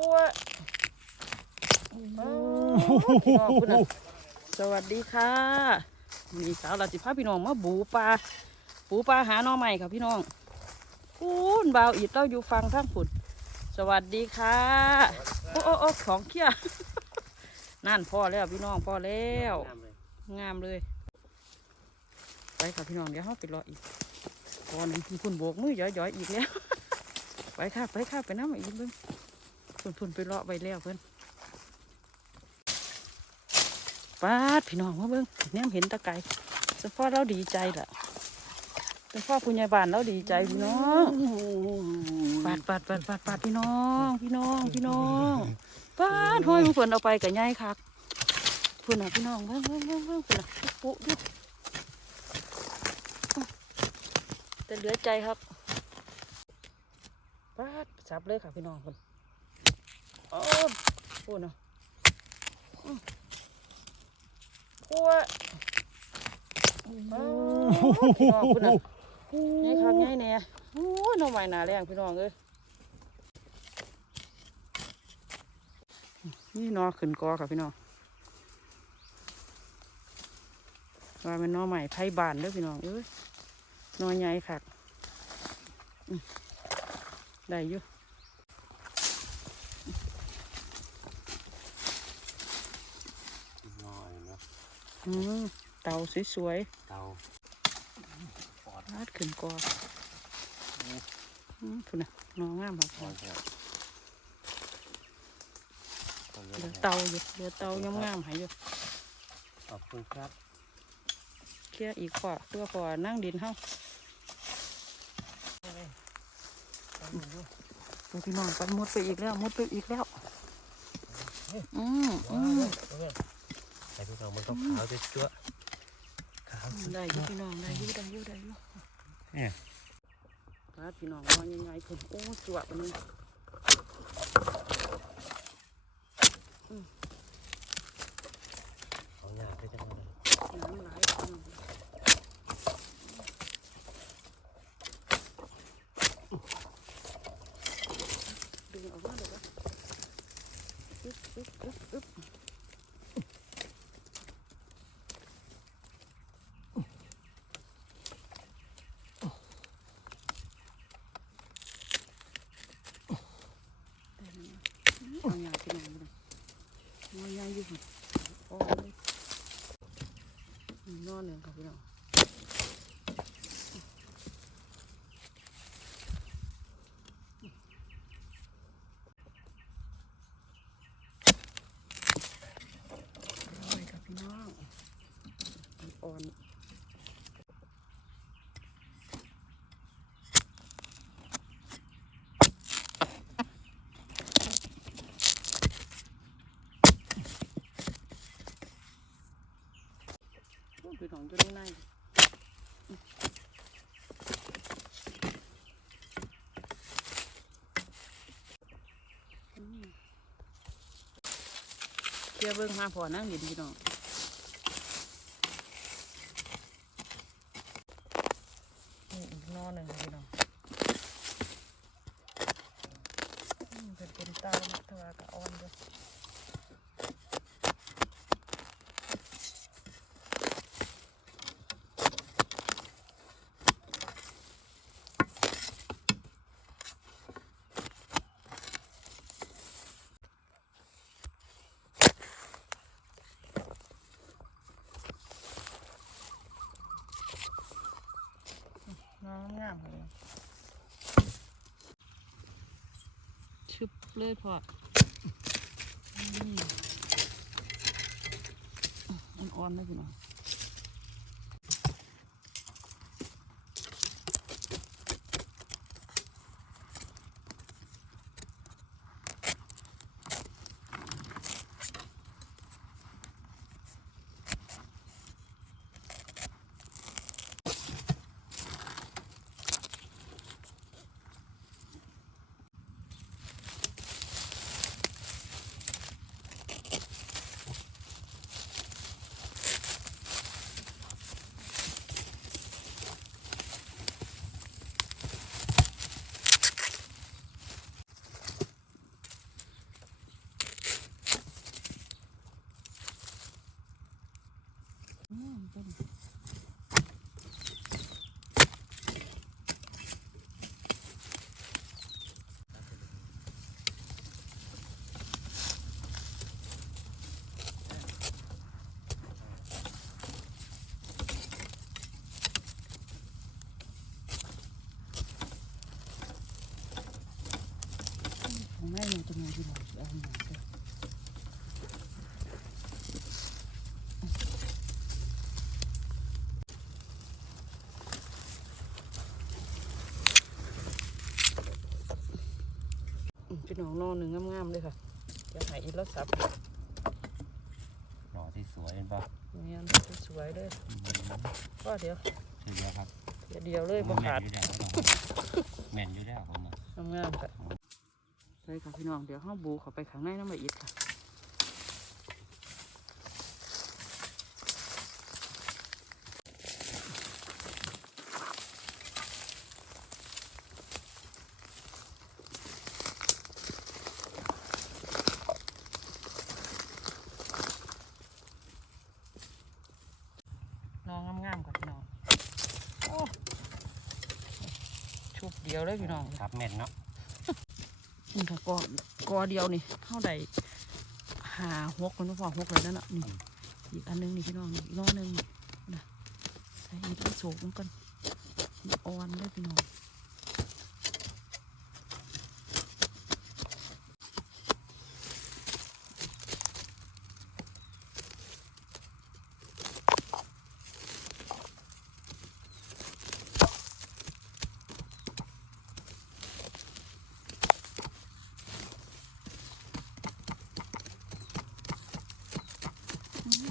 ปัวสวัสดีค่ะ มีสาวราจิพาพี่น้องมาบูปลาปูปลาหาหน่อใหม่ค่ะพี่น้องปูนบ่าวอีดเราอยู่ฟังทั้งฝุ่นสวัสดีค่ะ โอ้โอ้โอ้ของเขี้ยนั่นพ่อแล้วพี่น้องพ่อแล้ว งามเลยไปค่ะพี่น้องเดี๋ยวเขาไปรออีกพอหนึ่งคุณโบกมือย้อยๆอีกแล้ว ไปค่ะไปค่ะไปน้ำอีกเบิ้งเพิ่นเพิ่นไปรอไปแล้วเพิ่นปาดพี่น้องมาเบิ้งแนมเห็นตะไคร้สปอเราดีใจล่ะสปอผู้ใหญ่บ้านเราดีใจพี่น้องปาดปาดปาดปาดปาดพี่น้อง พี่น้องพี่น้องปาดห้อยของเพิ่นเอาไปกับยายคักเพิ่นน่ะพี่น้องเบิ้งเบิ้งเบิ้งเบิ้งเพิ่นน่ะปุ๊ดูแต่เหลือใจครับปาดสับเลยค่ะพี่น้องคน โอ้พูดเนาะอื้อพัวโอ้พี่น้องพูดนะไงครับไงแน่โอ้น้องใหม่หนาแรงพี่น้องเอ้ยนี่นอขึ้นกอค่ะพี่น้องว่าเป็นนอใหม่ไผ่บานเด้อพี่น้องเอ้ยนอใหญ่ค่ะได้อยู่ น้อยเนาะ อืมเตาสวยเตาๆพาดขึ้นกออืมพุ่นน่ะน้องงามพค่ะอจะพอเหจะลือเตาอยู่เหลือเตางามงามๆใหายอยู่ขอบคุณครับเคลียร์อีกขวาเพื่อขวานั่งดินเฮาเดี๋ยวพี่น้องปันมุดไปอีกแล้วมุดไปอีกแล้ว อืมอืม ใส่พี่น้องมันก็ขาวจะจั่วขาวได้อยู่พี่น้องได้อยู่ได้อยู่ได้อยู่เนี่ยพาดพี่น้องมายังไงคุณโอ้สวยอันนี้เอาหยาบไปจังเลย น้ำไหลอืมดึงออกมาเลยวะอึ๊บอึ๊บอึ๊บอึ๊บเอาอย่างที่ไหนมาเลยเอาอย่างอยู่หั่นโอ้ยนอนหนึ่งค่ะ พี่น้อง โอ้ยค่ะพี่น้องอ่อนโอ้ย พี่น้องตัวนี้ในอืมเคลียร์เบิ้งหาพอนั่งดินพี่น้องนอนหนึ่งพี่น้องเป็นเป็นเต้ามักทวากะอ่อนด้วยน้องงามเลย ชึบเลยพออ่อนๆเลยพี่น้อง ในเนี่ยจะมีพี่น้องเอาหนังไปอืมพี่น้องนอนหนึ่งงามๆเลยค่ะจะหายอีกแล้วสับหน่อที่สวยเห็นปะเนียนสวยๆเลยอืมก็เดี๋ยวใช่แล้วครับเดี๋ยวเดียวเลยบ่ขาดแม่นอยู่แล้วผมน่ะงามๆค่ะ ใช่ค่ะพี่น้องเดี๋ยวห้องบูเขาไปข้างในน้ำละเอียดค่ะชุบเดียวเลยพี่น้องครับแม่นเนาะ นี่ค่ะกอกอเดียวนี่เท่าใดหาหกคนพอหกเลยนั่นน่ะนี่อีกอันหนึงนี่พี่น้องนี่อีกน้อหนึงนี่นะใส่อีกแล้วโศกมันกันนี่อ่อนเลยพี่น้อง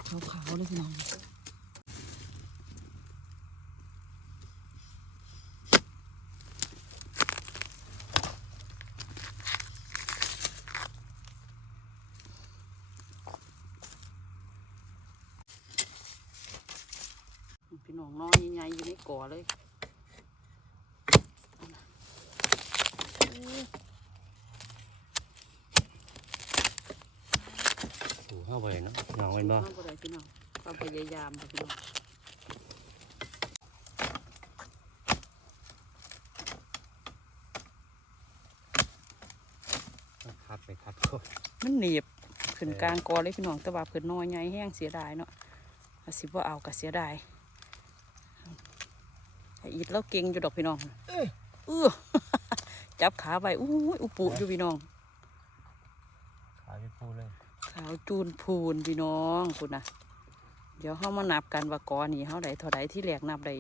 ขาวๆ เลยพี่น้องพี่น้องน้อยใหญ่ๆอยู่ในก่อเลยเอานะถูเข้าไปเนาะหน่อเป็นบ่ เอาบ่ได้พี่น้องความพยายามค่ะพี่น้องต้องคัดไปคัดก็มันหนีบขึ้นกลางกอเลยพี่น้องแต่ว่าเพิ่นน้อยใหญ่แห้งเสียดายเนาะอาสิบ่เอาก็เสียดายไอ้อีดเราเก่งอยู่ดอกพี่น้องเออจับขาไปอู้ยอุปุอยู่พี่น้องขาวจะพูดเลยขาวจูนพูนพี่น้องคุณนะ เดี๋ยวเฮามานับกันว่ากอนี่เฮาได้เท่าใดที่แรกนับได้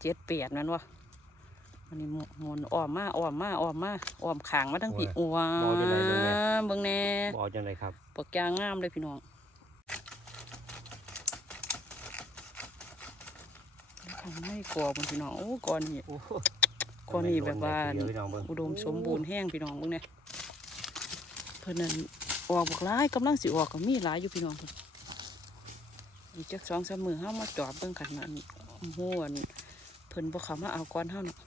เจ็ดเปียดนั่นวะมันนี่หมุนอ้อมมาอ้อมมาอ้อมมาอ้อมขางมาทั้งพี่ว้าเบิ่งแน่บอกจังไรครับปากยางงามเลยพี่น้องทำให้กอบนพี่น้องโอ้กอนี่โอ้โหกอนี่แบบว่าเดี๋ยวพี่น้องเบิ่งอุดมสมบูรณ์แห้งพี่น้องเบิ่งเนี่ยเพิ่นนั่นออกบักหลายกำลังสิออกก็มีหลายอยู่พี่น้องเพิ่น อีกจักสองสามมือเฮามาจอบเบิ่งกันนั่นโหอันเพิ่นบ่เข้ามาเอาก่อนเฮาเนาะ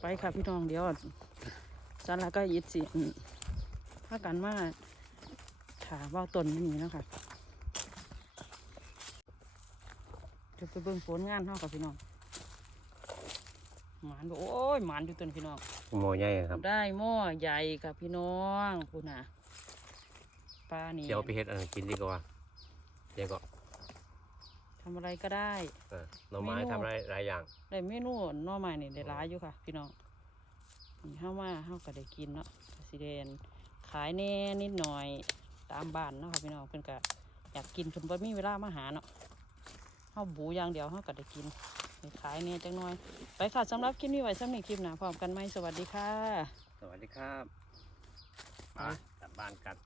ไปค่ะพี่น้องเดี๋ยวสาระก็ยิดสิอืมถ้ากันมาถามว่าต้นนี้เนาะคะจะไปเบิ่งผลงานเฮากับพี่น้องหมานบ่โอ้ยหมานอยู่ต้นพี่น้องหมอใหญ่ครับ ได้หม้อใหญ่กับพี่น้องคุณน่ะปลานี่เดี๋ยวไปเฮ็ดอันนนกินดีกว่า เดี๋ยวก็ทำอะไรก็ได้เออหน่อไม้เมนูทำได้หลายอย่าง ได้เมนูหน่อไม้นี่ได้หลายอยู่ค่ะ พี่น้องนี่เฮามาเฮาก็ได้กินเนาะก็สิเดนขายแหน่นิดหน่อยตามบ้านเนาะค่ะพี่น้องเพิ่นก็อยากกินเพิ่นบ่มีเวลามาหาเนาะเฮาบูอย่างเดียวเฮาก็ได้กินได้ขายแหน่จังหน่อย ไปค่ะสำหรับคลิปนี้ไว้สำหรับคลิปหน้าพร้อมกันไหมสวัสดีค่ะ สวัสดีครับ มากลับบ้านกัน